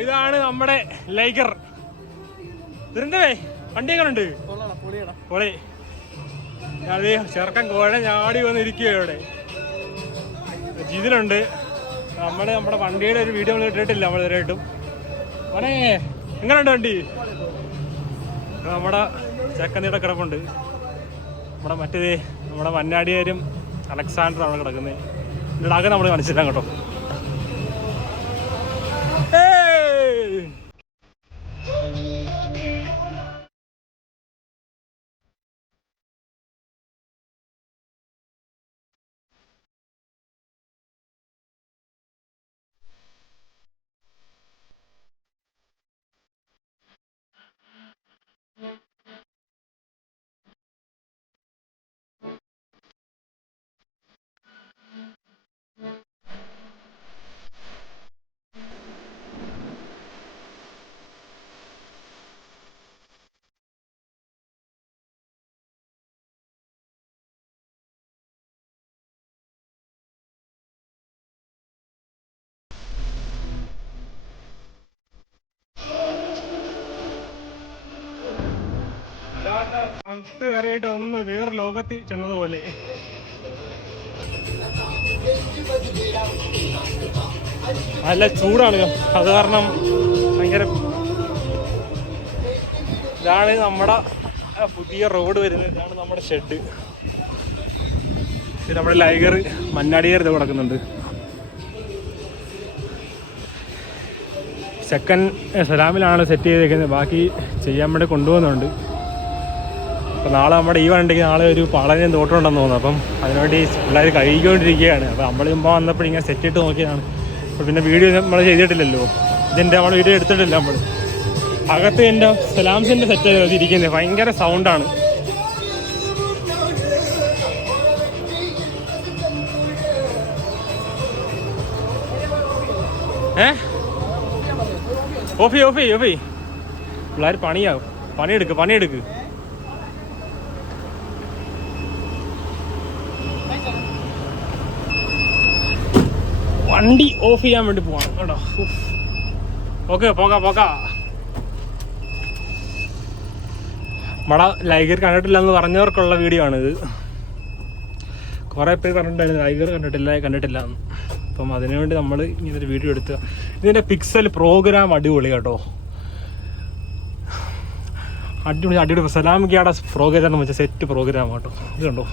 ഇതാണ് നമ്മുടെ ലൈഗർ. ദുരന്തവേ വണ്ടി എങ്ങനെ ഉണ്ട്? പൊളി. അതേ ചെറുക്കൻ കോഴ ഞാടി വന്നിരിക്കുക ഇവിടെ. ജിതിലുണ്ട്. നമ്മുടെ വണ്ടിയുടെ ഒരു വീഡിയോ നമ്മൾ ഇട്ടിട്ടില്ല നമ്മൾ ഇതുവരെയായിട്ടും. മോനെ എങ്ങനെയുണ്ട് വണ്ടി? നമ്മുടെ ചെക്കനീടെ കിടപ്പുണ്ട്. നമ്മുടെ മന്നാടിയാരും അലക്സാണ്ടർ അവിടെ കിടക്കുന്നത്. ഇതിലാകെ നമ്മൾ കാണിച്ചില്ല കേട്ടോ. കയറിയിട്ട് ഒന്ന് വേറെ ലോകത്തിൽ ചെന്നതുപോലെ. നല്ല ചൂടാണ്, അത് കാരണം ഭയങ്കര. ഇതാണ് നമ്മുടെ പുതിയ റോഡ് വരുന്നത്. ഇതാണ് നമ്മുടെ ഷെഡ്. ഇത് നമ്മുടെ ലൈഗർ മന്നാടിയാർ ഇത് കിടക്കുന്നുണ്ട്. സെക്കൻഡ് സലാമിലാണ് സെറ്റ് ചെയ്തേക്കുന്നത്. ബാക്കി ചെയ്യാൻ വേണ്ടി കൊണ്ടുപോകുന്നുണ്ട്. അപ്പോൾ നാളെ നമ്മുടെ ഈ വണ്ടിക്ക് നാളെ ഒരു പാളയം തോട്ടം ഉണ്ടെന്ന് തോന്നുന്നു. അപ്പം അതിനുവേണ്ടി പിള്ളേർ കഴുകിക്കൊണ്ടിരിക്കുകയാണ്. അപ്പോൾ നമ്മൾ മുമ്പ് വന്നപ്പോൾ ഇങ്ങനെ സെറ്റ് ഇട്ട് നോക്കിയതാണ്. അപ്പോൾ പിന്നെ വീഡിയോ നമ്മൾ ചെയ്തിട്ടില്ലല്ലോ. ഇതിൻ്റെ നമ്മൾ വീഡിയോ എടുത്തിട്ടില്ല. നമ്മൾ അകത്ത് എൻ്റെ സലാംസിൻ്റെ സെറ്റ് ഇരിക്കുന്നത് ഭയങ്കര സൗണ്ടാണ്. ഓഫി പിള്ളേർ പണിയാവും. പണിയെടുക്ക്. വണ്ടി ഓഫ് ചെയ്യാൻ വേണ്ടി പോവാണ് കേട്ടോ. ഓക്കെ പോകാം. നമ്മുടെ ലൈഗർ കണ്ടിട്ടില്ല എന്ന് പറഞ്ഞവർക്കുള്ള വീഡിയോ ആണിത്. കുറേ പേര് പറഞ്ഞിട്ടുണ്ടായിരുന്നു ലൈഗർ കണ്ടിട്ടില്ല എന്ന്. അപ്പം അതിനുവേണ്ടി നമ്മൾ ഇങ്ങനൊരു വീഡിയോ എടുത്ത്. ഇതിൻ്റെ പിക്സൽ പ്രോഗ്രാം അടിപൊളി കേട്ടോ. അടിപൊളി സലാമിക്കയുടെ പ്രോഗ്രാം എന്ന് വെച്ചാൽ സെറ്റ് പ്രോഗ്രാം കേട്ടോ. ഇത് കണ്ടോ.